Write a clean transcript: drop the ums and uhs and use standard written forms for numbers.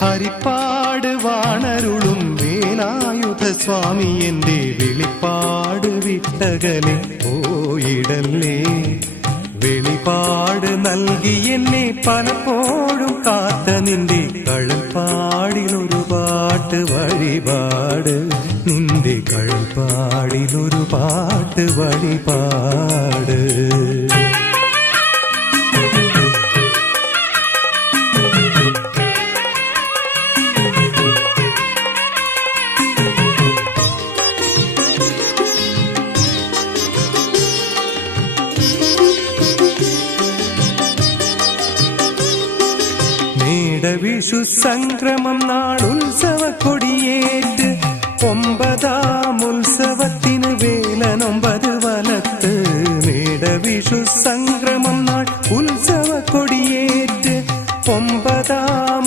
ഹരിപ്പാട് വാണരുളും വേലായുധ സ്വാമി എന്റെ വെളിപ്പാട് വിട്ടകലെ പോയിടല്ലേ. വെളിപാട് നൽകി എന്നെ പലപ്പോഴും കാത്ത നിന്റെ കഴൽപ്പാടിലൊരു പാട്ട് വഴിപാട്. നിന്റെ കഴൽപ്പാടിലൊരു പാട്ട് വഴിപാട്. വിഷു സംക്രമം നാളുത്സവ കൊടിയേറ്റ് 9ാം ഉത്സവത്തിന് വേലനൊമ്പത് വലത്ത്. മേടവിഷു സംക്രമം നാൾ ഉത്സവ കൊടിയേറ്റ് 9ാം